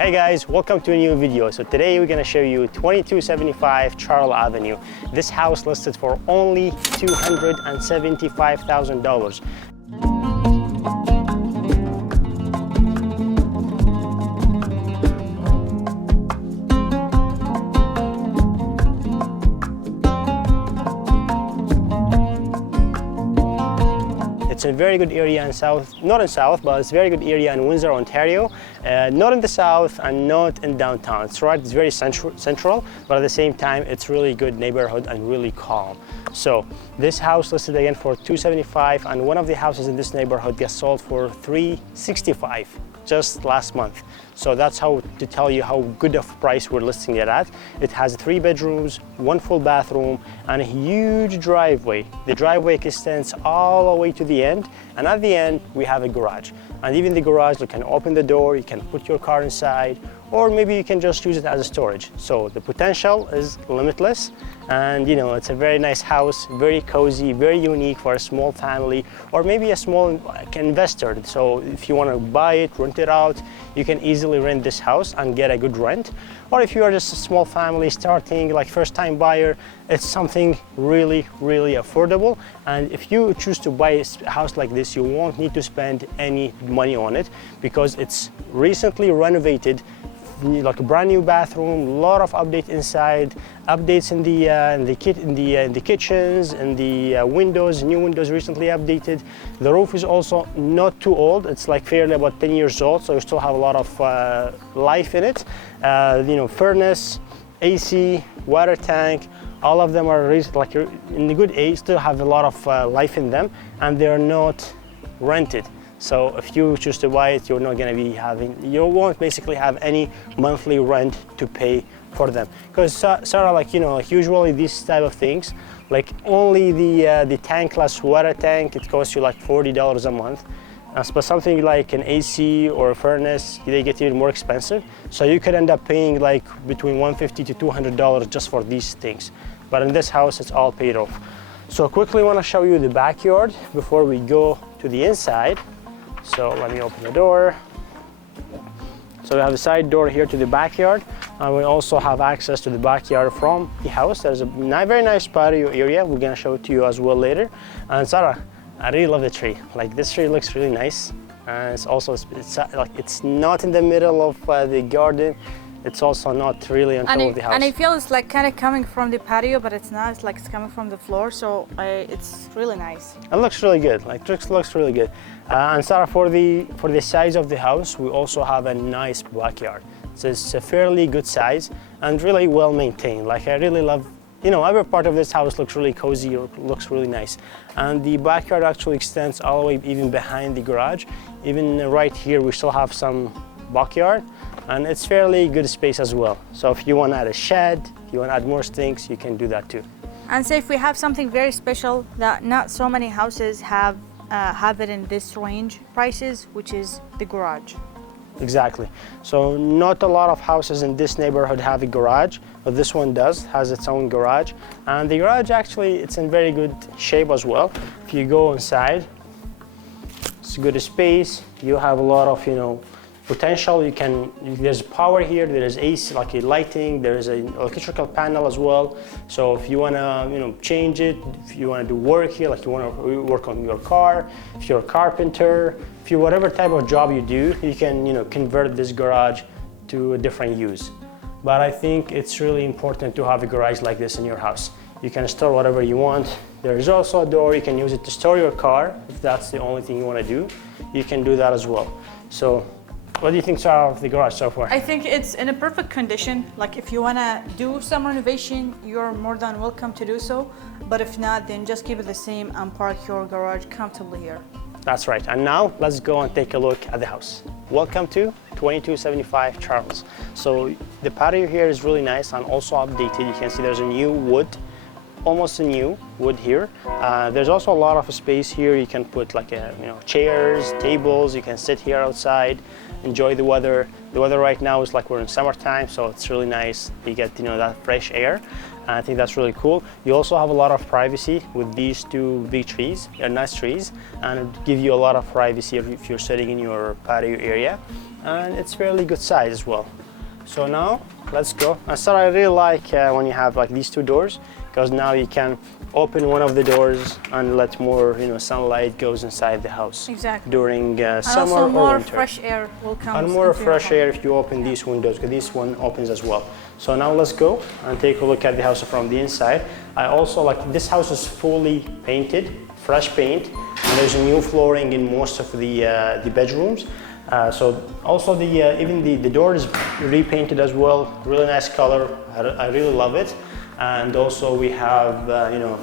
Hey guys, welcome to a new video. So today we're going to show you 2275 Charles Avenue. This house listed for only $275,000. It's a very good area in not in South, but it's a very good area in Windsor, Ontario. Not in the South and not in downtown. It's very central, but at the same time, it's really good neighborhood and really calm. So this house listed again for $275,000, and one of the houses in this neighborhood gets sold for $365,000 just last month. So that's how to tell you how good of price we're listing it at. It has 3 bedrooms, 1 full bathroom, and a huge driveway. The driveway extends all the way to the end, and at the end we have a garage. And even the garage, you can open the door, you can put your car inside, or maybe you can just use it as a storage. So the potential is limitless, and it's a very nice house, very cozy, very unique for a small family, or maybe a small investor. So if you want to buy it, rent it out, you can easily rent this house and get a good rent. Or if you are just a small family starting, like first-time buyer, it's something really, really affordable. And if you choose to buy a house like this, you won't need to spend any money on it because it's recently renovated, like a brand new bathroom, a lot of updates inside, updates in the kitchens, and the windows, new windows recently updated. The roof is also not too old. It's like fairly about 10 years old, so you still have a lot of life in it. Furnace, AC, water tank, all of them are like in the good age, still have a lot of life in them, and they're not rented. So if you choose to buy it, you're not going to be you won't basically have any monthly rent to pay for them. Because Sarah, like usually these type of things, like only the tankless water tank, it costs you like $40 a month. But something like an AC or a furnace, they get even more expensive. So you could end up paying like between $150 to $200 just for these things. But in this house, it's all paid off. So quickly want to show you the backyard before we go to the inside. So let me open the door. So we have a side door here to the backyard, and we also have access to the backyard from the house. There's a very nice patio area. We're gonna show it to you as well later. And Sarah, I really love the tree. Like this tree looks really nice, and it's not in the middle of the garden. It's also not really on top of the house. And I feel it's like kind of coming from the patio, but it's not. It's like it's coming from the floor, so it's really nice. It looks really good. Like it looks really good. And Sarah, for the size of the house, we also have a nice backyard. So it's a fairly good size and really well maintained. Like I really love, every part of this house looks really cozy, looks really nice. And the backyard actually extends all the way even behind the garage. Even right here, we still have some backyard. And it's fairly good space as well. So if you want to add a shed, if you want to add more things, you can do that too. And Saif, we have something very special that not so many houses have it in this range prices, which is the garage. Exactly. So not a lot of houses in this neighborhood have a garage, but this one has its own garage. And the garage actually, it's in very good shape as well. If you go inside, it's a good space. You have a lot of, potential. There's power here, there is AC, like a lighting, there is an electrical panel as well. So if you want to change it, if you want to do work here, like you want to work on your car, if you're a carpenter, if you whatever type of job you do, you can convert this garage to a different use. But I think it's really important to have a garage like this in your house. You can store whatever you want. There is also a door, you can use it to store your car if that's the only thing you want to do. You can do that as well. So what do you think, Sarah, of the garage so far? I think it's in a perfect condition. Like if you want to do some renovation, you're more than welcome to do so. But if not, then just keep it the same and park your garage comfortably here. That's right. And now let's go and take a look at the house. Welcome to 2275 Charles. So the patio here is really nice and also updated. You can see there's a new wood, almost a new wood here. There's also a lot of space here. You can put like chairs, tables. You can sit here outside, enjoy the weather. The weather right now is like we're in summertime, so it's really nice. You get that fresh air. I think that's really cool. You also have a lot of privacy with these 2 big trees. They're nice trees, and it give you a lot of privacy if you're sitting in your patio area. and it's fairly good size as well. So now let's go. And so I really like when you have like these two doors, because now you can open one of the doors and let more, you know, sunlight goes inside the house. Exactly. During summer also or more winter. fresh air will come. And more fresh air if you open these windows, because this one opens as well. So now let's go and take a look at the house from the inside. I also like this house is fully painted, fresh paint, and there's new flooring in most of the bedrooms. So also even the door is repainted as well. Really nice color. I really love it. And also we have you know,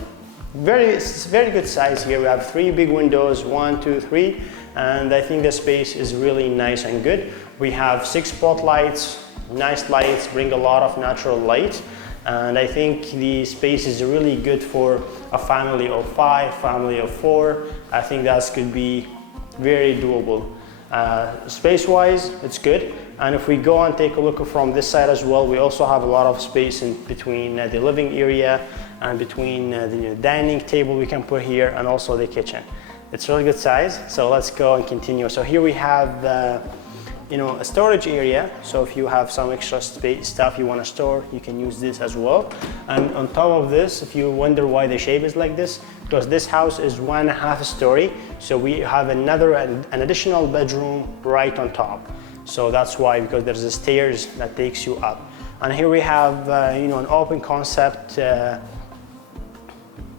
it's very good size here. We have 3 big windows, 1, 2, 3, and I think the space is really nice and good. We have 6 spotlights, nice lights, bring a lot of natural light, and I think the space is really good for a family of 5, family of 4. I think that could be very doable. Space-wise, it's good. And if we go and take a look from this side as well, we also have a lot of space in between the living area and between the dining table we can put here, and also the kitchen. It's really good size. So let's go and continue. So here we have you know, a storage area. So if you have some extra space stuff you want to store, you can use this as well. And on top of this, if you wonder why the shape is like this, because this house is 1.5 story, so we have an additional bedroom right on top. So that's why, because there's the stairs that takes you up. And here we have you know, an open concept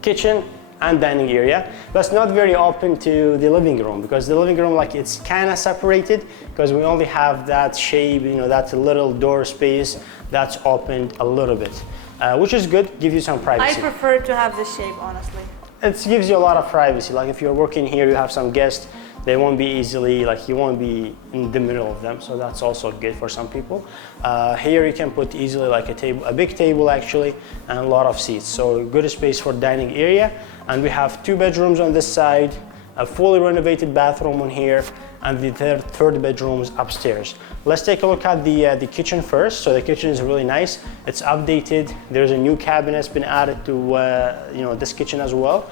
kitchen and dining area, but it's not very open to the living room, because the living room, like, it's kind of separated, because we only have that shape, you know, that little door space that's opened a little bit, which is good, gives you some privacy. I prefer to have this shape, honestly. It gives you a lot of privacy. Like if you're working here, you have some guests, they won't be easily, like, you won't be in the middle of them, so that's also good for some people. Here you can put easily like a table, a big table actually, and a lot of seats, so good space for dining area. And we have 2 bedrooms on this side, a fully renovated bathroom on here, and the third bedroom is upstairs. Let's take a look at the kitchen first. So the kitchen is really nice. It's updated. There's a new cabinet that's been added to you know, this kitchen as well.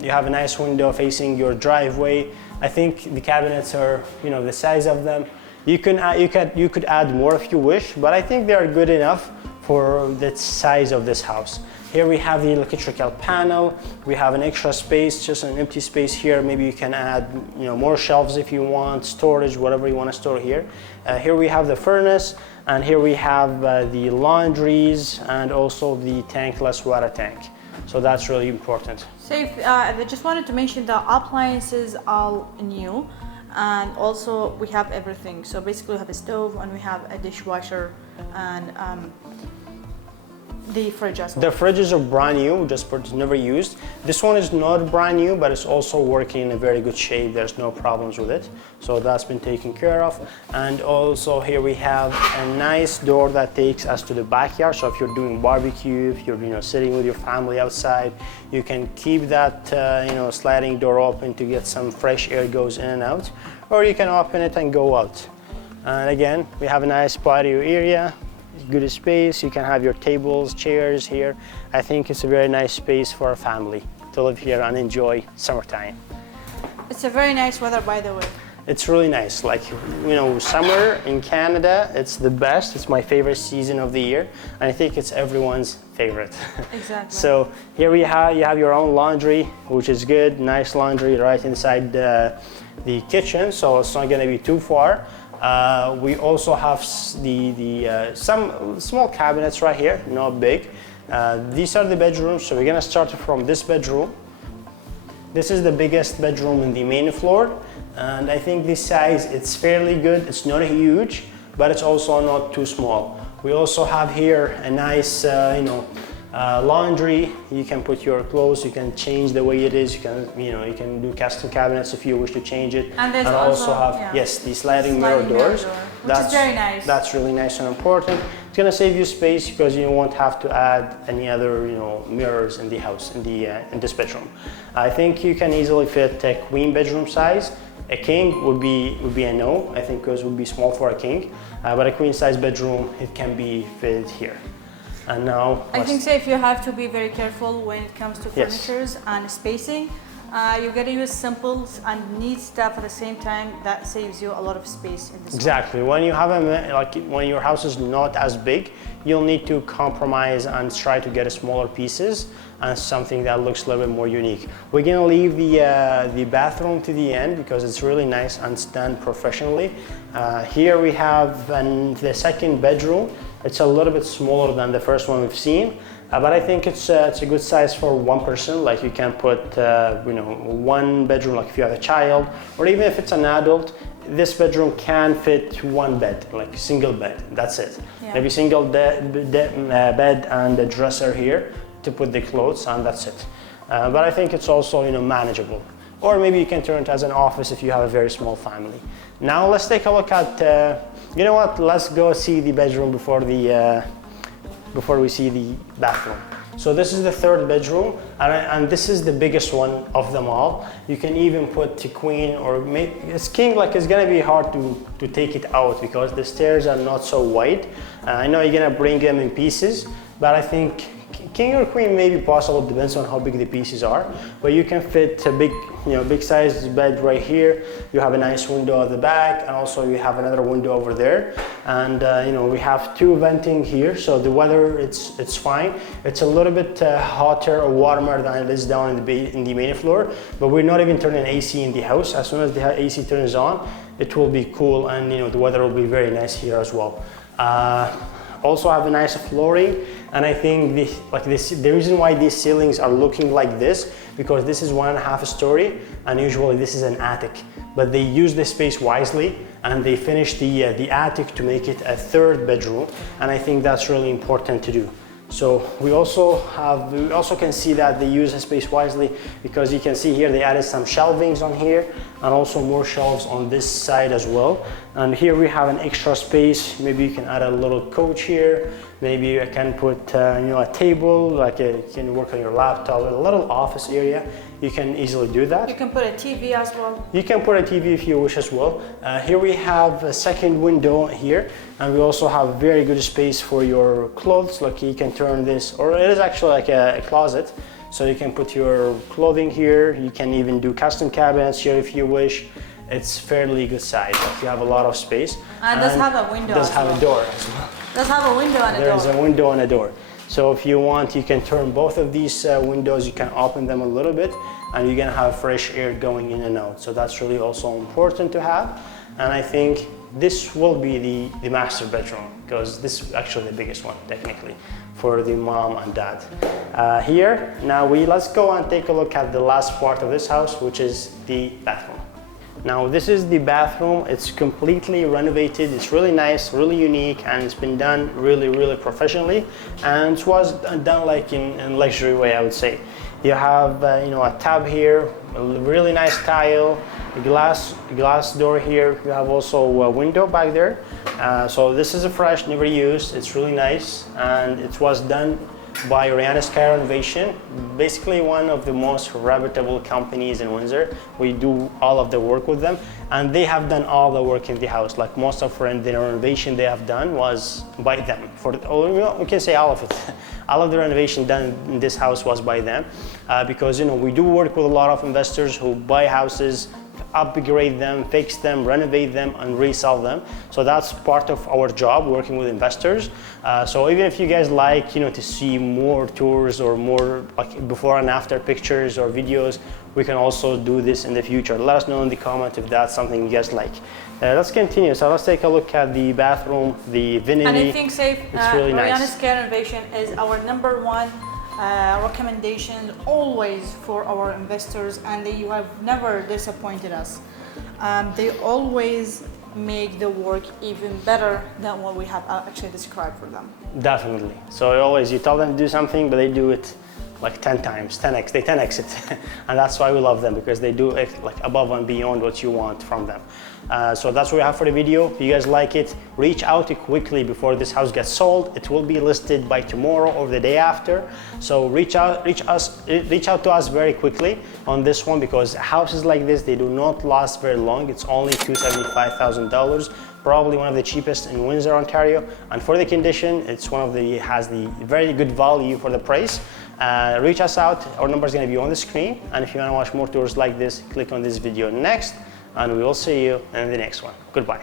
You have a nice window facing your driveway. I think the cabinets are, you know, the size of them. You could add more if you wish, but I think they are good enough for the size of this house. Here we have the electrical panel. We have an extra space, just an empty space here. Maybe you can add, you know, more shelves if you want, storage, whatever you want to store here. Here we have the furnace, and here we have the laundries and also the tankless water tank. So that's really important. Saif, I just wanted to mention the appliances are new, and also we have everything. So basically we have a stove and we have a dishwasher and the fridge as well. The fridges are brand new, just never used. This one is not brand new, but it's also working in a very good shape. There's no problems with it. So that's been taken care of. And also here we have a nice door that takes us to the backyard. So if you're doing barbecue, if you're, you know, sitting with your family outside, you can keep that you know, sliding door open to get some fresh air goes in and out, or you can open it and go out. And again, we have a nice patio area. Good space. You can have your tables, chairs here. I think it's a very nice space for a family to live here and enjoy summertime. It's a very nice weather, by the way. It's really nice. Like, you know, summer in Canada, it's the best. It's my favorite season of the year, and I think it's everyone's favorite. Exactly. So here you have your own laundry, which is good. Nice laundry right inside the kitchen, so it's not going to be too far. We also have some small cabinets right here, not big. These are the bedrooms, so we're gonna start from this bedroom. This is the biggest bedroom in the main floor, and I think this size, it's fairly good. It's not huge, but it's also not too small. We also have here a nice, you know, laundry. You can put your clothes, you can change the way it is. You can do custom cabinets if you wish to change it. And also have, yes, the sliding mirror doors. Which is very nice. That's really nice and important. It's gonna save you space because you won't have to add any other, you know, mirrors in the house, in this bedroom. I think you can easily fit a queen bedroom size. A king would be a no, I think, because it would be small for a king. But a queen size bedroom, it can be fitted here. And now I think, Saif, you have to be very careful when it comes to yes. furnitures and spacing. You gotta use simple and neat stuff at the same time. That saves you a lot of space in this. Exactly. When you have when your house is not as big, you'll need to compromise and try to get smaller pieces and something that looks a little bit more unique. We're gonna leave the bathroom to the end because it's really nice and it's done professionally. Here we have the second bedroom. It's a little bit smaller than the first one we've seen. But I think it's a good size for one person. Like you can put, one bedroom, like if you have a child, or even if it's an adult, this bedroom can fit one bed, like single bed, that's it. Yeah. Maybe single bed and a dresser here to put the clothes, and that's it. But I think it's also, manageable. Or maybe you can turn it as an office if you have a very small family. Now let's take a look at, let's go see the bedroom before we see the bathroom. So this is the third bedroom, and this is the biggest one of them all. You can even put the queen or it's king. Like it's gonna be hard to take it out because the stairs are not so wide. I know you're gonna bring them in pieces, but I think king or queen may be possible, depends on how big the pieces are. But you can fit a big sized bed right here. You have a nice window at the back, and also you have another window over there. And we have two venting here, so the weather it's fine. It's a little bit hotter or warmer than it is down in the main floor, but we're not even turning AC in the house. As soon as the AC turns on, it will be cool, and the weather will be very nice here as well. Also have a nice flooring, and I think the reason why these ceilings are looking like this, because this is 1.5 story, and usually this is an attic. But they use the space wisely, and they finished the attic to make it a third bedroom, and I think that's really important to do. So we also can see that they use the space wisely, because you can see here they added some shelvings on here and also more shelves on this side as well. And here we have an extra space. Maybe you can add a little couch here. Maybe you can put a table, like you can work on your laptop, a little office area. You can easily do that. You can put a TV as well. You can put a TV if you wish as well. Here we have a second window here, and we also have very good space for your clothes. Like you can turn this, or it is actually like a closet. So you can put your clothing here. You can even do custom cabinets here if you wish. It's fairly good size. Like you have a lot of space. And it does have a window. It does have a door as well. It does have a window and a door. There's a window and a door. So if you want, you can turn both of these windows, you can open them a little bit, and you're gonna have fresh air going in and out. So that's really also important to have. And I think this will be the master bedroom, because this is actually the biggest one, technically, for the mom and dad. Here, now let's go and take a look at the last part of this house, which is the bathroom. Now this is the bathroom. It's completely renovated. It's really nice, really unique, and it's been done really, really professionally. And it was done like in luxury way, I would say. You have a tub here, a really nice tile, a glass door here. You have also a window back there. So this is a fresh, never used. It's really nice, and it was done by Sky Renovation, basically one of the most reputable companies in Windsor. We do all of the work with them, and they have done all the work in the house. Like most of the renovation they have done was by them. We can say all of it. All of the renovation done in this house was by them, because we do work with a lot of investors who buy houses, upgrade them, fix them, renovate them, and resell them. So that's part of our job, working with investors. So even if you guys like, to see more tours or more like before and after pictures or videos, we can also do this in the future. Let us know in the comment if that's something you guys like. Let's continue. So let's take a look at the bathroom, the vanity. And I think Saif, it's really nice. Sky Renovation is our #1 recommendation always for our investors, and you have never disappointed us. They always make the work even better than what we have actually described for them. Definitely. So you tell them to do something, but they do it like 10 times, 10x, they 10x it. And that's why we love them, because they do it like above and beyond what you want from them. So that's what we have for the video. If you guys like it, reach out quickly before this house gets sold. It will be listed by tomorrow or the day after. So reach out to us very quickly on this one, because houses like this, they do not last very long. It's only $275,000. Probably one of the cheapest in Windsor, Ontario. And for the condition, it's has the very good value for the price. Reach us out. Our number is going to be on the screen. And if you want to watch more tours like this, click on this video next. And we will see you in the next one. Goodbye.